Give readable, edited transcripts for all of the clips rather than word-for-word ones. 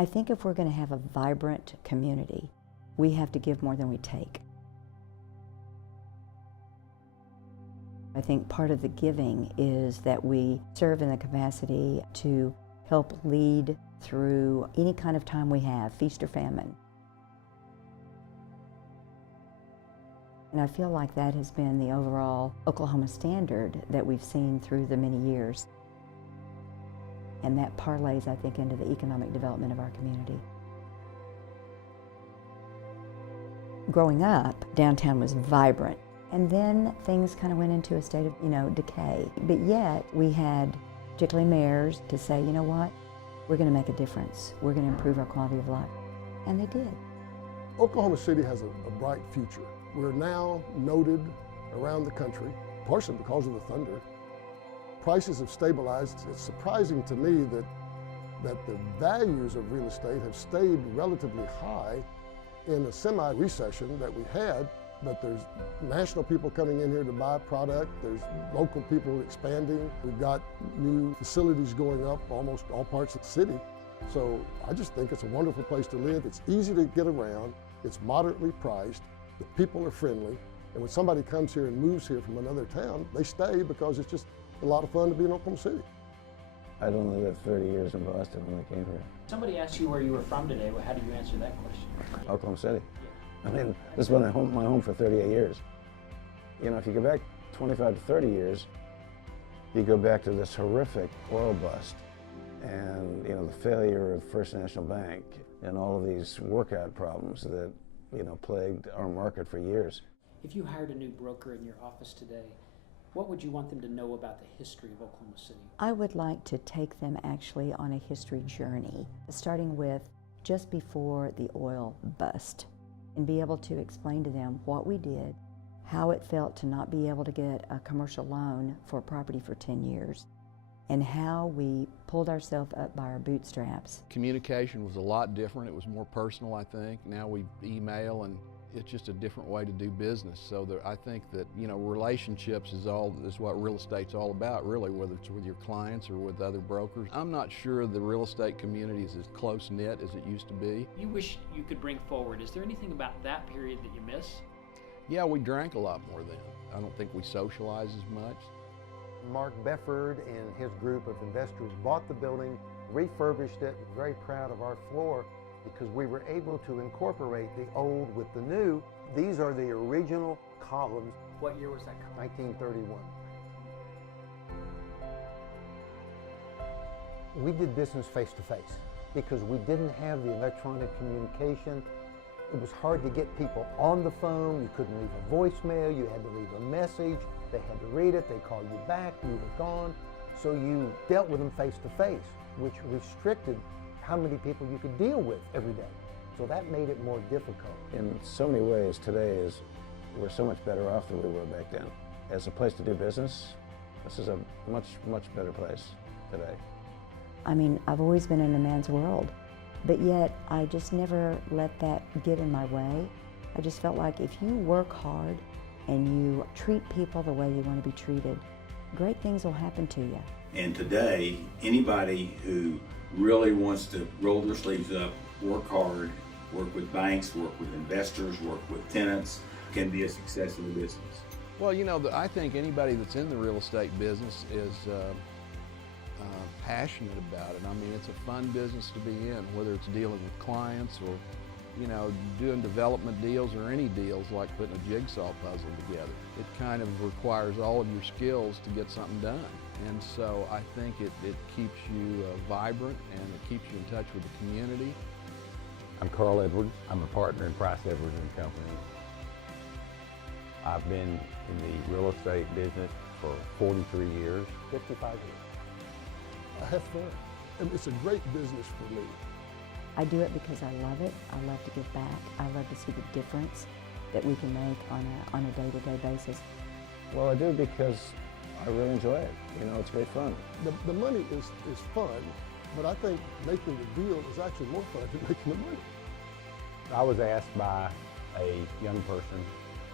I think if we're going to have a vibrant community, we have to give more than we take. I think part of the giving is that we serve in the capacity to help lead through any kind of time we have, feast or famine. And I feel like that has been the overall Oklahoma standard that we've seen through the many years. And that parlays, I think, into the economic development of our community. Growing up, downtown was vibrant. And then things kind of went into a state of, decay. But yet, we had particularly mayors to say, you know what, we're going to make a difference. We're going to improve our quality of life. And they did. Oklahoma City has a bright future. We're now noted around the country, partially because of the thunder. Prices have stabilized. It's surprising to me that the values of real estate have stayed relatively high in a semi-recession that we had, but there's national people coming in here to buy product. There's local people expanding. We've got new facilities going up almost all parts of the city. So I just think it's a wonderful place to live. It's easy to get around. It's moderately priced. The people are friendly. And when somebody comes here and moves here from another town, they stay because it's just a lot of fun to be in Oklahoma City. I'd only lived 30 years in Boston when I came here. Somebody asked you where you were from today. Well, how do you answer that question? Oklahoma City. I mean, this has been my home for 38 years. If you go back 25 to 30 years, you go back to this horrific oil bust and, the failure of First National Bank and all of these workout problems that, plagued our market for years. If you hired a new broker in your office today, what would you want them to know about the history of Oklahoma City? I would like to take them actually on a history journey, starting with just before the oil bust, and be able to explain to them what we did, how it felt to not be able to get a commercial loan for a property for 10 years, and how we pulled ourselves up by our bootstraps. Communication was a lot different. It was more personal, I think. Now we email, and it's just a different way to do business. So I think that, relationships is what real estate's all about, really, whether it's with your clients or with other brokers. I'm not sure the real estate community is as close-knit as it used to be. You wish you could bring forward. Is there anything about that period that you miss? Yeah, we drank a lot more then. I don't think we socialized as much. Mark Befford and his group of investors bought the building, refurbished it, very proud of our floor, because we were able to incorporate the old with the new. These are the original columns. What year was that column? 1931. We did business face to face because we didn't have the electronic communication. It was hard to get people on the phone. You couldn't leave a voicemail. You had to leave a message. They had to read it. They called you back. You were gone. So you dealt with them face to face, which restricted how many people you could deal with every day. So that made it more difficult. In so many ways, we're so much better off than we were back then. As a place to do business, this is a much, much better place today. I mean, I've always been in a man's world, but yet I just never let that get in my way. I just felt like if you work hard and you treat people the way you want to be treated, great things will happen to you. And today, anybody who really wants to roll their sleeves up, work hard, work with banks, work with investors, work with tenants, can be a success in the business. Well, I think anybody that's in the real estate business is passionate about it. I mean, it's a fun business to be in, whether it's dealing with clients or, doing development deals or any deals like putting a jigsaw puzzle together. It kind of requires all of your skills to get something done. And so I think it keeps you vibrant, and it keeps you in touch with the community. I'm Carl Edwards. I'm a partner in Price Edwards & Company. I've been in the real estate business for 43 years. 55 years. I have fun. And it's a great business for me. I do it because I love it. I love to give back. I love to see the difference that we can make on a day-to-day basis. Well, I do because I really enjoy it. It's great fun. The money is fun, but I think making the deal is actually more fun than making the money. I was asked by a young person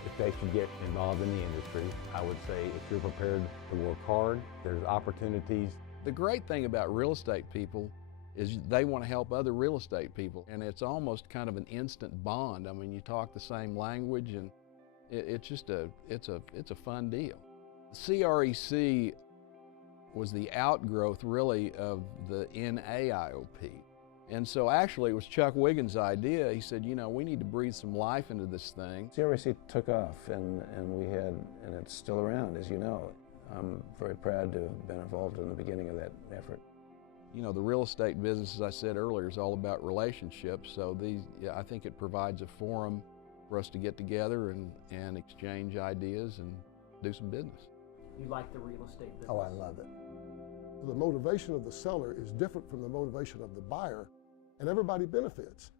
if they should get involved in the industry. I would say if you're prepared to work hard, there's opportunities. The great thing about real estate people is they want to help other real estate people, and it's almost kind of an instant bond. I mean, you talk the same language, and it's a fun deal. CREC was the outgrowth really of the NAIOP. And so actually it was Chuck Wiggins' idea. He said, you know, we need to breathe some life into this thing. CREC took off, and it's still around, as you know. I'm very proud to have been involved in the beginning of that effort. You know, the real estate business, as I said earlier, is all about relationships. So I think it provides a forum for us to get together and exchange ideas and do some business. You like the real estate business? Oh, I love it. The motivation of the seller is different from the motivation of the buyer, and everybody benefits.